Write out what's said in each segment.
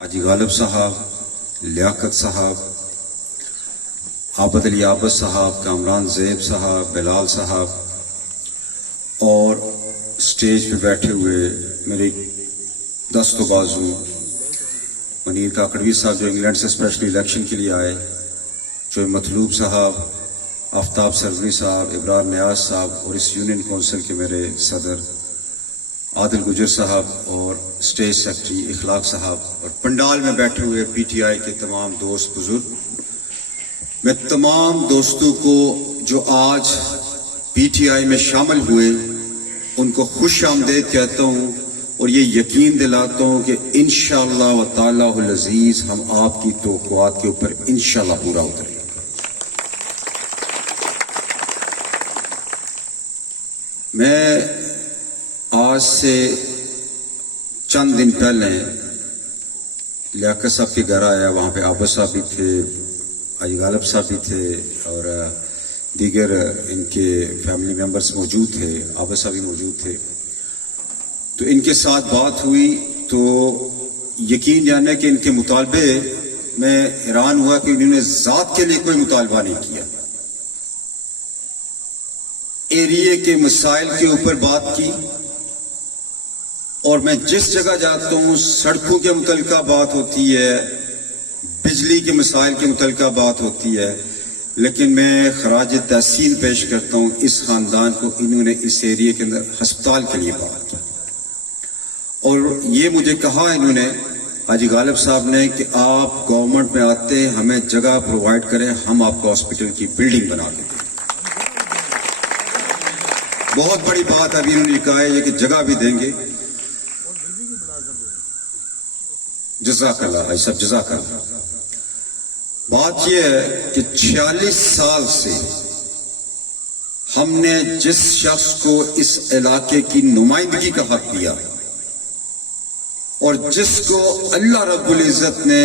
हाजी गालिब साहब, लियाकत साहब, आबद अली आबद साहब, कामरान ज़ैब साहब, बिलाल साहब और स्टेज पे बैठे हुए मेरे दस्तो बाजू मुनीर काकड़वी साहब जो इंग्लैंड से स्पेशल इलेक्शन के लिए आए, जो मतलूब साहब, आफ्ताब सरवरी साहब, इब्रार नियाज साहब और इस यूनियन काउंसिल के मेरे सदर आदिल गुजर साहब और स्टेज सेक्रेटरी इखलाक साहब और पंडाल में बैठे हुए पीटीआई के तमाम दोस्त बुजुर्ग, मैं तमाम दोस्तों को जो आज पीटीआई में शामिल हुए उनको खुश आमदीद कहता हूँ और ये यकीन दिलाता हूँ कि इंशाअल्लाह व तालाहुल अज़ीज़ हम आपकी तवक्कुआत के ऊपर इंशाअल्लाह पूरा उतरेंगे। मैं आज से चंद दिन पहले लियाकत साहब के घर आया, वहाँ पे आबद साहब भी थे, हाजी गालिब साहब भी थे और दीगर इनके फैमिली मेंबर्स मौजूद थे, आबद साहब भी मौजूद थे। तो इनके साथ बात हुई तो यकीन जाने कि इनके मुतालबे में हैरान हुआ कि इन्होंने ज़ात के लिए कोई मुतालबा नहीं किया, एरिया के मसाइल के ऊपर बात की। और मैं जिस जगह जाता हूँ सड़कों के मुतल्लिका बात होती है, बिजली के मसाइल के मुतल्लिका बात होती है, लेकिन मैं खराज तहसीन पेश करता हूँ इस खानदान को, इन्होंने इस एरिया के अंदर हस्पताल के लिए बात की और ये मुझे कहा इन्होंने हाजी गालिब साहब ने कि आप गवर्नमेंट में आते हमें जगह प्रोवाइड करें, हम आपको हॉस्पिटल की बिल्डिंग बना के दें। बहुत बड़ी बात अभी इन्होंने कहा है कि जगह भी देंगे। जज़ाकल्लाह भाई साहब, जज़ाकल्लाह। बात यह है कि 46 साल से हमने जिस शख्स को इस इलाके की नुमाइंदगी का हक दिया और जिसको अल्लाह रब्बुल इज़्ज़त ने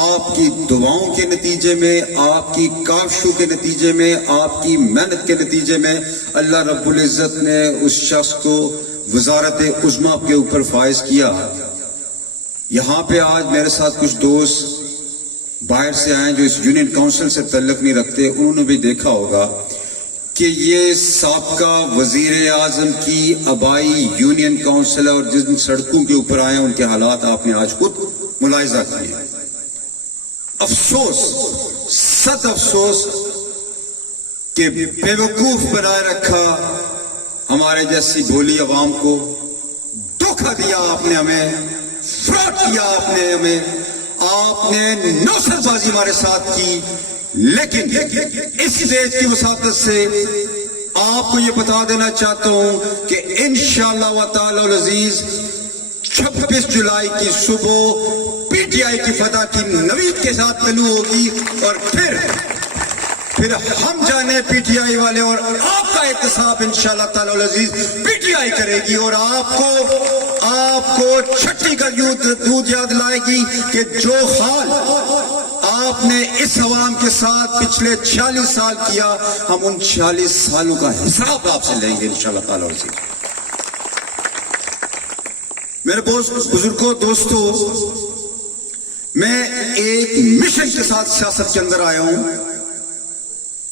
आपकी दुआओं के नतीजे में, आपकी काविशों के नतीजे में, आपकी मेहनत के नतीजे में अल्लाह रब्बुल इज़्ज़त ने उस शख्स को वज़ारत उज़्मा के ऊपर फाइज किया। यहाँ पे आज मेरे साथ कुछ दोस्त बाहर से आए जो इस यूनियन काउंसिल से तल्लुक नहीं रखते, उन्होंने भी देखा होगा कि ये साबका वजीर आजम की आबाई यूनियन काउंसिल और जिन सड़कों के ऊपर आए उनके हालात आपने आज खुद मुलाहिजा किए। अफसोस, सद अफसोस कि बेवकूफ बनाए रखा हमारे जैसी भोली अवाम को, धोखा दिया आपने हमें, फ्रॉड किया आपने हमें, आपने नौसरबाजी हमारे साथ की। लेकिन इस देश की वसातत से आपको ये बता देना चाहता हूं कि इंशाअल्लाह व ताला अज़ीज 26 जुलाई की सुबह पीटीआई की फतह की नवीद के साथ तलू होगी और फिर हम जाने पीटीआई वाले और आपका एहतसाब इंशाअल्लाह ताला अज़ीज पीटीआई करेगी और आपको छठी का दूध याद लाएगी कि जो हाल आपने इस अवाम के साथ पिछले 46 साल किया, हम उन 46 सालों का हिसाब आपसे लेंगे इंशाअल्लाह ताला अज़ीज। मेरे बुजुर्गों, दोस्तों, मैं एक मिशन के साथ सियासत के अंदर आया हूं।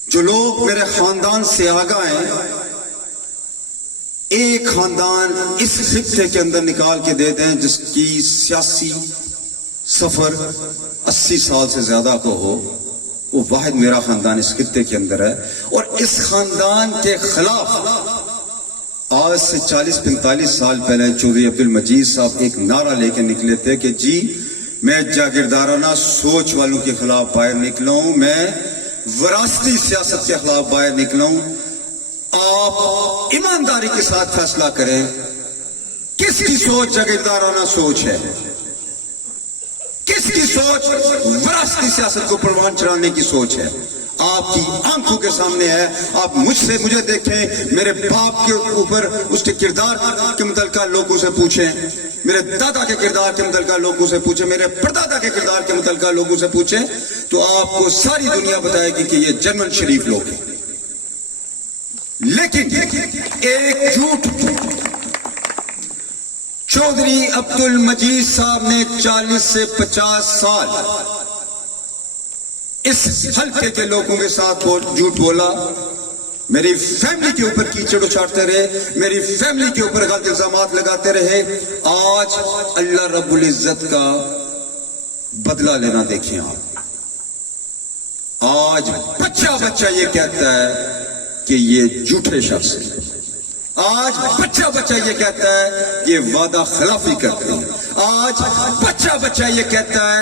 जो लोग मेरे खानदान से आगा हैं, एक खानदान इस खित्ते के अंदर निकाल के दे दें जिसकी सियासी सफर 80 साल से ज्यादा को हो, वो वाहिद मेरा खानदान इस खित्ते के अंदर है। और इस खानदान के खिलाफ आज से 40-45 साल पहले चौधरी अब्दुल मजीद साहब एक नारा लेके निकले थे कि जी मैं जागीरदाराना सोच वालों के खिलाफ बाहर निकला हूं, मैं विरासती सियासत के खिलाफ बाहर निकला हूं। आप ईमानदारी के साथ फैसला करें, किसकी सोच जागीरदाराना सोच है, किसकी सोच विरासती सियासत को परवान चढ़ाने की सोच है। आपकी आंखों के सामने है। आप मुझे देखें, मेरे बाप के ऊपर उसके किरदार के मुतल्लिका लोगों से पूछें, मेरे दादा के किरदार के मुतल्लिका लोगों से पूछें, मेरे परदादा के किरदार के मुतल्लिका लोगों से पूछें, तो आपको सारी दुनिया बताएगी कि ये जनरल शरीफ लोग हैं। लेकिन एक झूठ चौधरी अब्दुल मजीद साहब ने 40 से 50 साल इस हल्के के लोगों के साथ झूठ बोला, मेरी फैमिली के ऊपर कीचड़ उछाड़ते रहे, मेरी फैमिली के ऊपर गलत इल्जामात लगाते रहे। आज अल्लाह रब्बुल इज्जत का बदला लेना देखें आप। आज बच्चा बच्चा ये कहता है कि ये झूठे शख्स है। आज बच्चा बच्चा ये कहता है ये वादा खिलाफी करते हैं। आज बच्चा बच्चा ये कहता है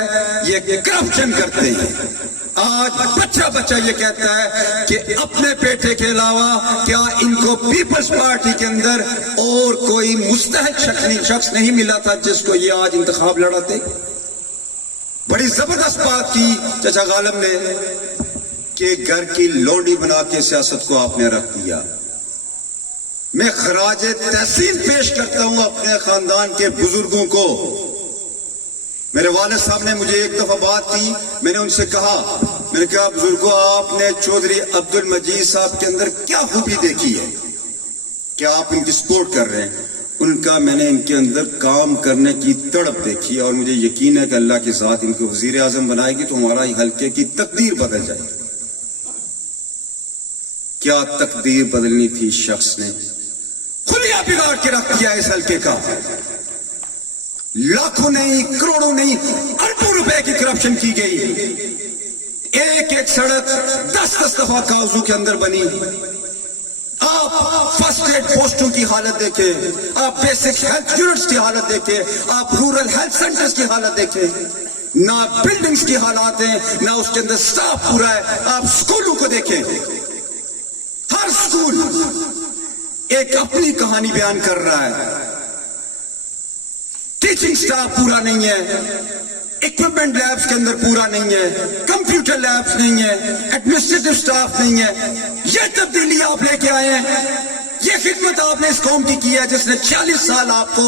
ये करप्शन करते हैं। आज बच्चा बच्चा ये कहता है कि अपने बेटे के अलावा क्या इनको पीपल्स पार्टी के अंदर और कोई मुस्तहक शख्स नहीं मिला था जिसको ये आज इंतखाब लड़ाते। बड़ी जबरदस्त बात की चाचा गालिब ने कि घर की लोडी बना के सियासत को आपने रख दिया। मैं खराज तहसीन पेश करता हूं अपने खानदान के बुजुर्गों को। मेरे वालिद साहब ने मुझे एक दफा बात की, मैंने उनसे कहा, मैंने कहा बुजुर्गों आपने चौधरी अब्दुल मजीद साहब के अंदर क्या खूबी देखी है, क्या आप इनकी सपोर्ट कर रहे हैं? उनका मैंने इनके अंदर काम करने की तड़प देखी और मुझे यकीन है कि अल्लाह की ज़ात इनको वजीर आजम बनाएगी तो हमारा हल्के की तकदीर बदल जाएगी। क्या तकदीर बदलनी थी इस शख्स ने, खुलिया बिगाड़ के रख दिया इस हल्के का। लाखों नहीं, करोड़ों नहीं, अरबों रुपए की करप्शन की गई। एक एक सड़क 10-10 दफा कागजों के अंदर बनी। आप फर्स्ट एड पोस्टों की हालत देखें, आप बेसिक हेल्थ यूनिट्स की हालत देखें, आप रूरल हेल्थ सेंटर्स की हालत देखें। ना बिल्डिंग्स की हालात हैं, ना उसके अंदर स्टाफ पूरा है। आप स्कूलों को देखें, हर स्कूल एक अपनी कहानी बयान कर रहा है। टीचिंग स्टाफ पूरा नहीं है, इक्विपमेंट लैब्स के अंदर पूरा नहीं है, कंप्यूटर लैब्स नहीं है, एडमिनिस्ट्रेटिव स्टाफ नहीं है। ये तब्दीली आप लेके आए हैं, ये खिदमत आपने इस कौम की है जिसने 40 साल आपको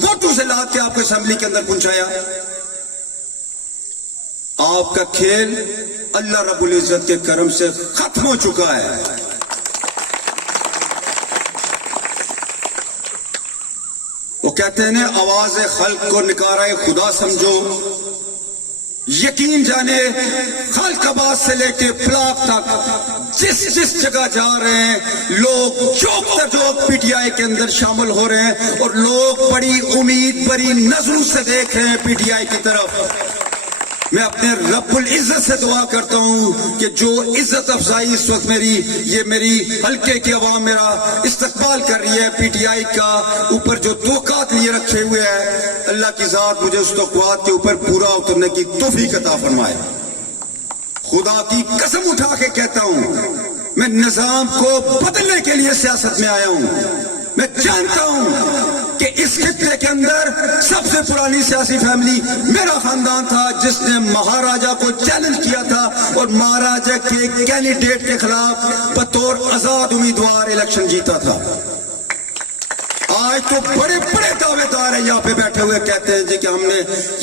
वोटों से ला के आपको असेंबली के अंदर पहुंचाया। आपका खेल अल्लाह रब्बुल इज्जत के करम से खत्म हो चुका है। वो कहते हैं आवाज खल्क को निकारा खुदा समझो, यकीन जाने खल्काबाद से लेके प्लाक तक जिस जिस जगह जा रहे हैं लोग चौक दर चौक पीटीआई के अंदर शामिल हो रहे हैं और लोग बड़ी उम्मीद बड़ी नजरों से देख रहे हैं पीटीआई की तरफ। मैं अपने रब्बुल इज्जत से दुआ करता हूं कि जो इज्जत अफजाई इस वक्त मेरी हल्के की आवाम मेरा इस्तकबाल कर रही है, पीटीआई का ऊपर जो तोक़ात लिए रखे हुए हैं, अल्लाह की ज़ात मुझे उस तोक़ात के ऊपर पूरा उतरने की तौफीक अता फरमाए। खुदा की कसम उठा के कहता हूं मैं निजाम को बदलने के लिए सियासत में आया हूं। मैं जानता हूं कि इस खित्ते के अंदर सबसे पुरानी सियासी फैमिली मेरा खानदान था जिसने महाराजा को चैलेंज किया था और महाराजा के कैंडिडेट के खिलाफ बतौर आजाद उम्मीदवार इलेक्शन जीता था। आज तो बड़े बड़े दावेदार हैं यहाँ पे बैठे हुए, कहते हैं जी कि हमने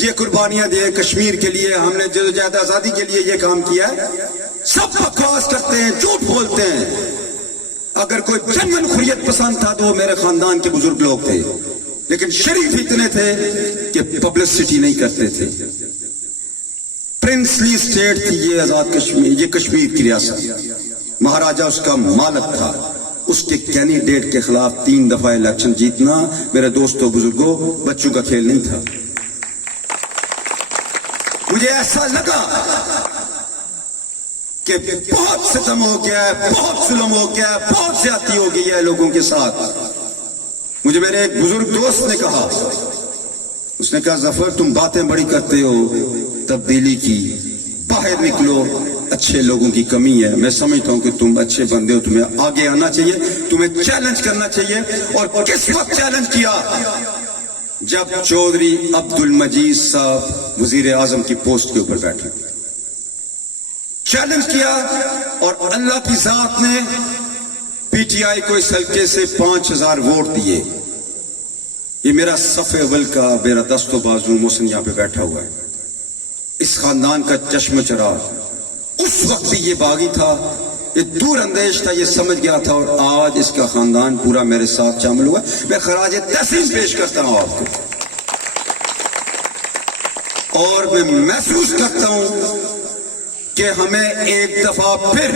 ये कुर्बानियां दी कश्मीर के लिए, हमने जदोजहद आजादी के लिए ये काम किया है। सब बकवास करते हैं, झूठ बोलते हैं। अगर कोई जनमन खुरियत पसंद था तो मेरे खानदान के बुजुर्ग लोग थे, लेकिन शरीफ इतने थे कि पब्लिसिटी नहीं करते थे। प्रिंसली स्टेट थी ये आजाद कश्मीर, ये कश्मीर की रियासत, महाराजा उसका मालिक था। उसके कैंडिडेट के खिलाफ 3 दफा इलेक्शन जीतना मेरे दोस्तों बुजुर्गों बच्चों का खेल नहीं था। मुझे ऐसा लगा कि बहुत सितम हो गया है, बहुत जुल्म हो गया है, बहुत ज्यादती हो गई है लोगों के साथ। मुझे मेरे एक बुजुर्ग दोस्त ने कहा, उसने कहा जफर तुम बातें बड़ी करते हो तब्दीली की, बाहर निकलो, अच्छे लोगों की कमी है। मैं समझता हूं कि तुम अच्छे बंदे हो, तुम्हें आगे आना चाहिए, तुम्हें चैलेंज करना चाहिए। और किस वक्त चैलेंज किया? जब चौधरी अब्दुल मजीद साहब वजीर आजम की पोस्ट के ऊपर बैठे, चैलेंज किया और अल्लाह की जात ने पीटीआई को इस हल्के से 5000 वोट दिए। ये मेरा सफ़े अव्वल का मेरा दस्तो बाजू मोहसिन यहाँ पे बैठा हुआ है, इस खानदान का चश्म चराग। उस वक्त भी ये बागी था, ये दूर अंदेश था, ये समझ गया था और आज इसका खानदान पूरा मेरे साथ शामिल हुआ। मैं खराज तहसीन पेश करता हूं आपको। اور میں محسوس کرتا ہوں کہ ہمیں ایک دفعہ پھر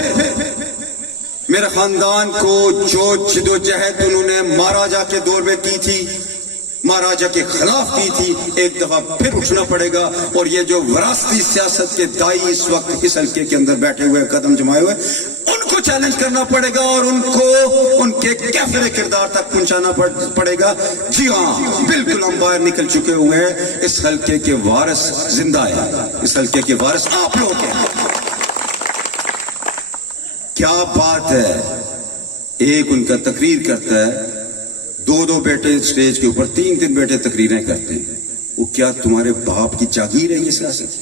میرے خاندان کو جو جدوجہد انہوں نے مہاراجا کے دور میں کی تھی، مہاراجا کے خلاف کی تھی، ایک دفعہ پھر اٹھنا پڑے گا. اور یہ جو وراثتی سیاست کے دائی اس وقت اس حلقے کے اندر بیٹھے ہوئے قدم جمائے ہوئے، ان کو چیلنج کرنا پڑے گا اور ان کو ان کے کیفر کردار تک پہنچانا پڑے گا. جی ہاں، بالکل ہم باہر نکل چکے ہوئے ہیں. اس حلقے کے وارث زندہ ہے، اس حلقے کے وارث آپ لوگ ہیں. کیا بات ہے، ایک ان کا تقریر کرتا ہے، دو بیٹے اسٹیج کے اوپر، 3 بیٹے تقریریں کرتے ہیں. وہ کیا تمہارے باپ کی جاگیر ہے یہ سیاست؟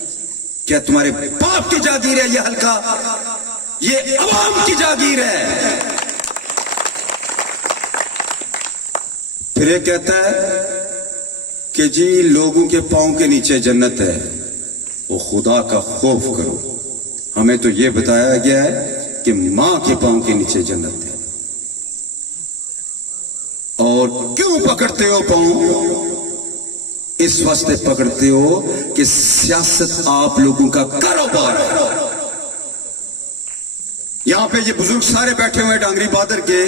کیا تمہارے باپ کی جاگیر ہے یہ حلقہ؟ یہ عوام کی جاگیر ہے. پھر یہ کہتا ہے کہ جی لوگوں کے پاؤں کے نیچے جنت ہے، وہ خدا کا خوف کرو. ہمیں تو یہ بتایا گیا ہے کہ ماں کے پاؤں کے نیچے جنت ہے. اور کیوں پکڑتے ہو پاؤں؟ اس واسطے پکڑتے ہو کہ سیاست آپ لوگوں کا کاروبار ہے. یہاں پہ یہ بزرگ سارے بیٹھے ہوئے ڈانگری بہادر کے،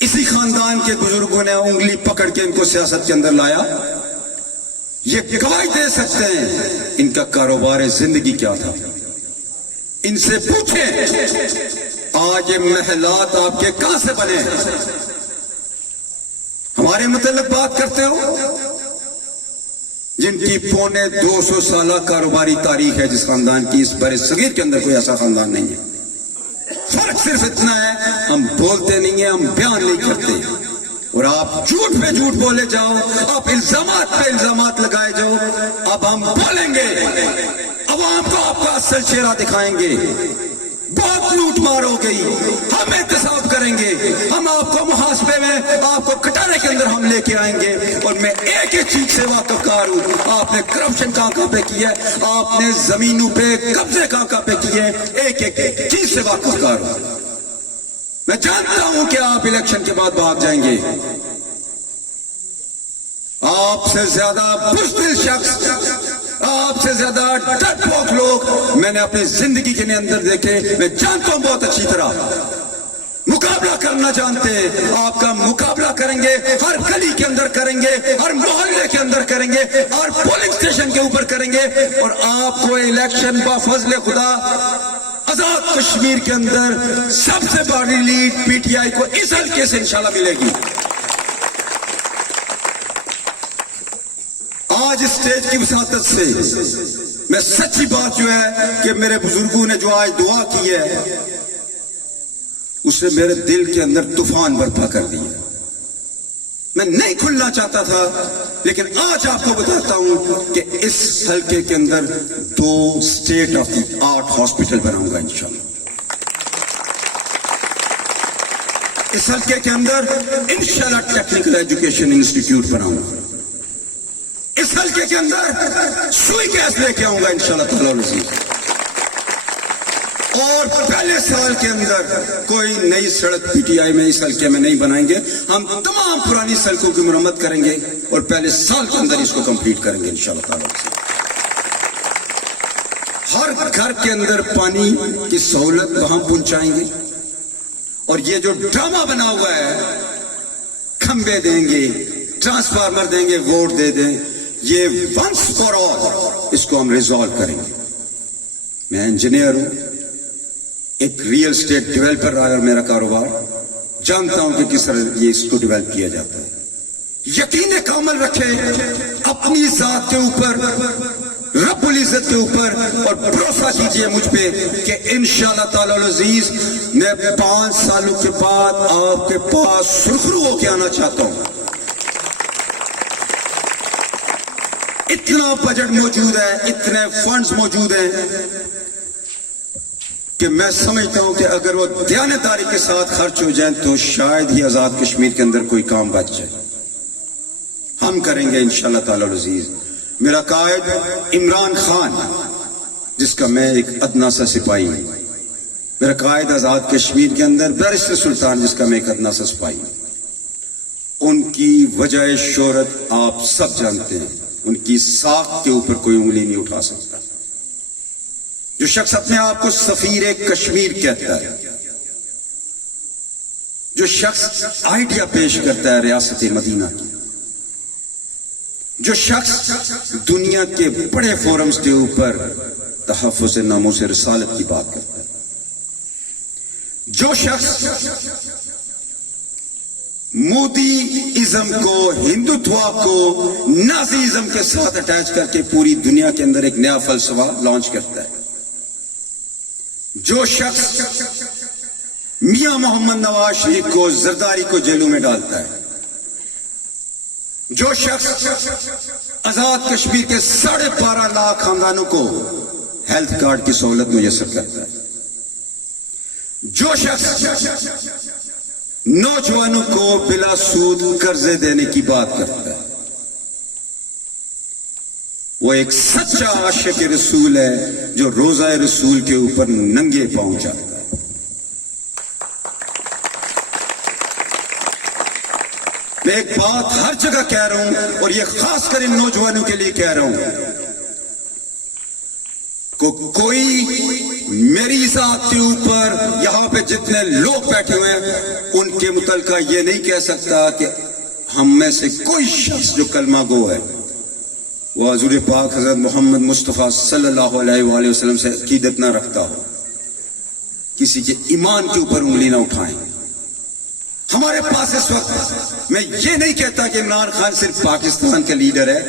اسی خاندان کے بزرگوں نے انگلی پکڑ کے ان کو سیاست کے اندر لایا. یہ گواہی دے سکتے ہیں ان کا کاروبار زندگی کیا تھا. ان سے پوچھیں آج یہ محلات آپ کے کہاں سے بنے؟ ہمارے متعلق بات کرتے ہو جن کی 250 سالہ کاروباری تاریخ ہے جس خاندان کی. اس برِ صغیر کے اندر کوئی ایسا خاندان نہیں ہے. فرق صرف اتنا ہے ہم بولتے نہیں ہیں، ہم بیان نہیں کرتے. اور آپ جھوٹ پہ جھوٹ بولے جاؤ، آپ الزامات پہ الزامات لگائے جاؤ. اب ہم بولیں گے، عوام کو آپ کا اصل چہرہ دکھائیں گے. بہت لوٹ مار ہو گئی، ہم احتساب کریں گے. ہم آپ کو محاسبے میں، آپ کو کٹانے کے اندر ہم لے کے آئیں گے. اور میں ایک ایک چیز سے واقف کار ہوں. آپ نے کرپشن کہاں پہ کیا ہے، آپ نے زمینوں پہ قبضے کہاں پہ کیے ہیں، ایک ایک چیز سے واقف کار ہوں. میں جانتا ہوں کہ آپ الیکشن کے بعد بھاگ جائیں گے. آپ سے زیادہ بزدل شخص، آپ سے زیادہ ڈرپوک لوگ میں نے اپنی زندگی کے اندر دیکھے. میں جانتا ہوں بہت اچھی طرح مقابلہ کرنا جانتے ہیں. آپ کا مقابلہ کریں گے، ہر گلی کے اندر کریں گے، ہر محلے کے اندر کریں گے، ہر پولنگ اسٹیشن کے اوپر کریں گے. اور آپ کو الیکشن بفضل خدا آزاد کشمیر کے اندر سب سے بڑی لیڈ پی ٹی آئی کو اس حلقے سے انشاءاللہ ملے گی. آج اسٹیج کی وساطت سے میں سچی بات جو ہے کہ میرے بزرگوں نے جو آج دعا کی ہے اس نے میرے دل کے اندر طوفان برپا کر دیا. میں نہیں کھلنا چاہتا تھا لیکن آج آپ کو بتاتا ہوں کہ اس حلقے کے اندر 2 state of the art hospital بناؤں گا انشاءاللہ. اس حلقے کے اندر انشاءاللہ ٹیکنیکل ایجوکیشن انسٹیٹیوٹ بناؤں گا. اس حلقے کے اندر سوئی گیس لے کے آؤں گا انشاءاللہ تعالی العزیز. اور پہلے سال کے اندر کوئی نئی سڑک پی ٹی آئی میں اس حلقے میں نہیں بنائیں گے. ہم تمام پرانی سڑکوں کی مرمت کریں گے اور پہلے سال کے اندر اس کو کمپلیٹ کریں گے انشاءاللہ تعالی. ہر گھر کے اندر پانی کی سہولت وہاں پہنچائیں گے. اور یہ جو ڈرامہ بنا ہوا ہے، کھمبے دیں گے، ٹرانسفارمر دیں گے، ووٹ دے دیں، یہ ونس فار آل اس کو ہم ریزالو کریں گے. میں انجینئر ہوں، ایک ریئل اسٹیٹ ڈیولپر رہا ہے اور میرا کاروبار، جانتا ہوں کہ کس طرح یہ اس کو ڈیولپ کیا جاتا ہے. یقین کامل رکھے اپنی ذات کے اوپر، رب العزت کے اوپر، اور بھروسہ کیجئے مجھ پہ کہ انشاءاللہ تعالی العزیز میں 5 سالوں کے بعد آپ کے پاس سرخرو ہو کے آنا چاہتا ہوں. اتنا بجٹ موجود ہے، اتنے فنڈز موجود ہیں کہ میں سمجھتا ہوں کہ اگر وہ دیانتداری کے ساتھ خرچ ہو جائیں تو شاید ہی آزاد کشمیر کے اندر کوئی کام بچ جائے. ہم کریں گے انشاءاللہ تعالی العزیز. میرا قائد عمران خان، جس کا میں ایک ادنا سا سپاہی ہوں، میرا قائد آزاد کشمیر کے اندر بیرسٹر سلطان، جس کا میں ایک ادنا سا سپاہی ہوں. ان کی وجہ شہرت آپ سب جانتے ہیں. ان کی ساکھ کے اوپر کوئی انگلی نہیں اٹھا سکتا. جو شخص اپنے آپ کو سفیر کشمیر کہتا ہے، جو شخص آئیڈیا پیش کرتا ہے ریاست مدینہ کی، جو شخص دنیا کے بڑے فورمز کے اوپر تحفظ ناموس رسالت کی بات کرتا ہے، جو شخص مودی ازم کو، ہندوتوا کو نازی ازم کے ساتھ اٹیچ کر کے پوری دنیا کے اندر ایک نیا فلسفہ لانچ کرتا ہے، جو شخص میاں محمد نواز شریف کو، زرداری کو جیلوں میں ڈالتا ہے، جو شخص آزاد کشمیر کے 12.5 لاکھ خاندانوں کو ہیلتھ کارڈ کی سہولت میسر کرتا ہے، جو شخص نوجوانوں کو بلا سود قرضے دینے کی بات کرتا ہے، وہ ایک سچا عاشق رسول ہے جو روزہ رسول کے اوپر ننگے پاؤں جاتا ہے. میں ایک بات ہر جگہ کہہ رہا ہوں اور یہ خاص کر ان نوجوانوں کے لیے کہہ رہا ہوں، کوئی میری ذات کے اوپر یہاں پہ جتنے لوگ بیٹھے ہوئے ہیں ان کے متعلقہ یہ نہیں کہہ سکتا کہ ہم میں سے کوئی شخص جو کلمہ گو ہے وہ حضور پاک حضرت محمد مصطفیٰ صلی اللہ علیہ وآلہ وسلم سے عقیدت نہ رکھتا ہو. کسی کے ایمان کے اوپر انگلی نہ اٹھائیں. ہمارے پاس اس وقت، میں یہ نہیں کہتا کہ عمران خان صرف پاکستان کا لیڈر ہے.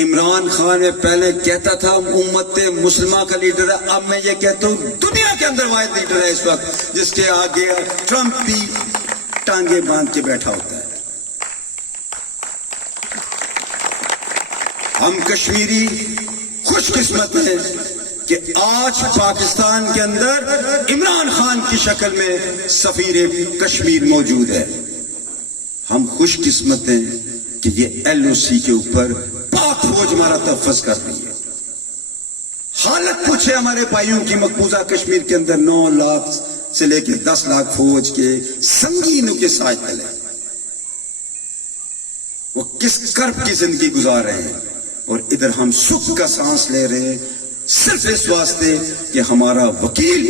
عمران خان میں پہلے کہتا تھا امت مسلمہ کا لیڈر ہے، اب میں یہ کہتا ہوں دنیا کے اندر واحد لیڈر ہے اس وقت جس کے آگے ٹرمپ بھی ٹانگیں باندھ کے بیٹھا ہوتا ہے. ہم کشمیری خوش قسمت ہیں کہ آج پاکستان کے اندر عمران خان کی شکل میں سفیر کشمیر موجود ہے. ہم خوش قسمت ہیں کہ یہ LOC کے اوپر پاک فوج ہمارا تحفظ کر رہی ہے. حالت کچھ ہے ہمارے بھائیوں کی مقبوضہ کشمیر کے اندر 9 لاکھ سے لے کے 10 لاکھ فوج کے سنگینوں کے سائے تلے وہ کس کرب کی زندگی گزار رہے ہیں، اور ادھر ہم سکھ کا سانس لے رہے ہیں صرف اس واسطے کہ ہمارا وکیل،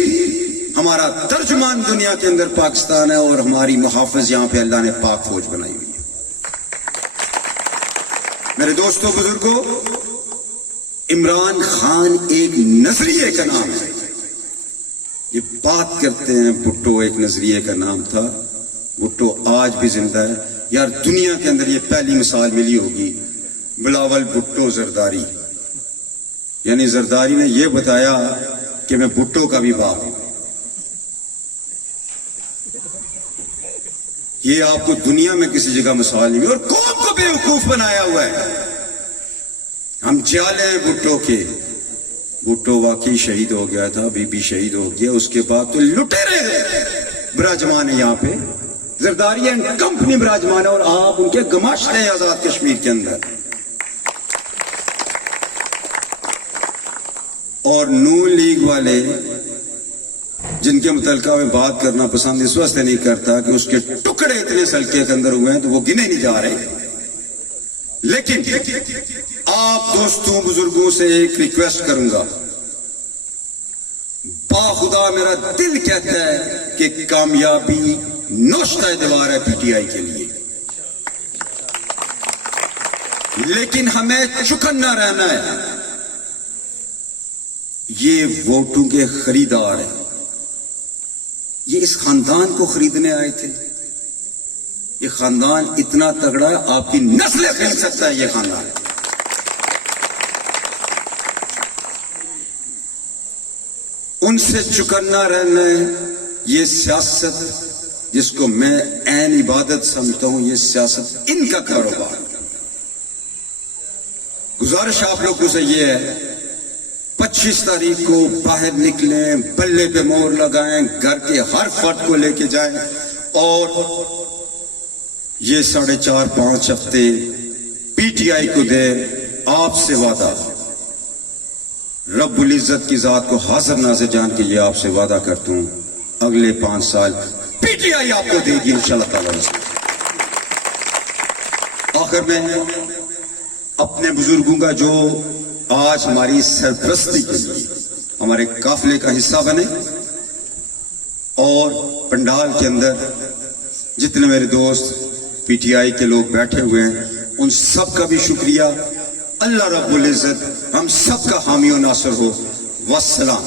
ہمارا ترجمان دنیا کے اندر پاکستان ہے اور ہماری محافظ یہاں پہ اللہ نے پاک فوج بنائی ہوئی ہے. میرے دوستوں بزرگوں، عمران خان ایک نظریے کا نام ہے. یہ بات کرتے ہیں بھٹو ایک نظریے کا نام تھا. بھٹو آج بھی زندہ ہے. یار دنیا کے اندر یہ پہلی مثال ملی ہوگی، بلاول بھٹو زرداری. یعنی زرداری نے یہ بتایا کہ میں بھٹو کا بھی باپ ہوں. یہ آپ کو دنیا میں کسی جگہ مثال نہیں، اور قوم کو بیوقوف بنایا ہوا ہے. ہم جالے ہیں بھٹو کے. بھٹو واقعی شہید ہو گیا تھا، بی بی شہید ہو گیا، اس کے بعد تو لٹیرے براجمان ہے یہاں پہ. زرداری اینڈ کمپنی براجمان ہے اور آپ ان کے گماشتے ہیں آزاد کشمیر کے اندر. اور نون لیگ والے جن کے متعلقہ میں بات کرنا پسند اس واسطے نہیں کرتا کہ اس کے ٹکڑے اتنے سلکے کے اندر ہوئے ہیں تو وہ گنے نہیں جا رہے. لیکن آپ دوستوں بزرگوں سے ایک ریکویسٹ کروں گا، باخدا میرا دل کہتا ہے کہ کامیابی نوشتہ دیوار ہے PTI کے لیے، لیکن ہمیں چکنا رہنا ہے. یہ ووٹوں کے خریدار ہیں. یہ اس خاندان کو خریدنے آئے تھے. یہ خاندان اتنا تگڑا ہے آپ کی نسلیں خرید سکتا ہے. یہ خاندان ان سے چکنا رہنا ہے. یہ سیاست جس کو میں عین عبادت سمجھتا ہوں، یہ سیاست ان کا کاروبار. گزارش آپ لوگوں سے یہ ہے 25 تاریخ کو باہر نکلیں، بلے پہ مور لگائیں، گھر کے ہر فرد کو لے کے جائیں اور یہ 4.5-5 ہفتے PTI کو دے. آپ سے وعدہ، رب العزت کی ذات کو حاضر ناظر جان کے یہ آپ سے وعدہ کرتا ہوں، اگلے 5 سال PTI آپ کو دے گی انشاءاللہ تعالی. آخر میں اپنے بزرگوں کا جو آج ہماری سرپرستی کے لیے ہمارے قافلے کا حصہ بنے، اور پنڈال کے اندر جتنے میرے دوست پی ٹی آئی کے لوگ بیٹھے ہوئے ہیں ان سب کا بھی شکریہ۔ اللہ رب العزت ہم سب کا حامی و ناصر ہو۔ والسلام۔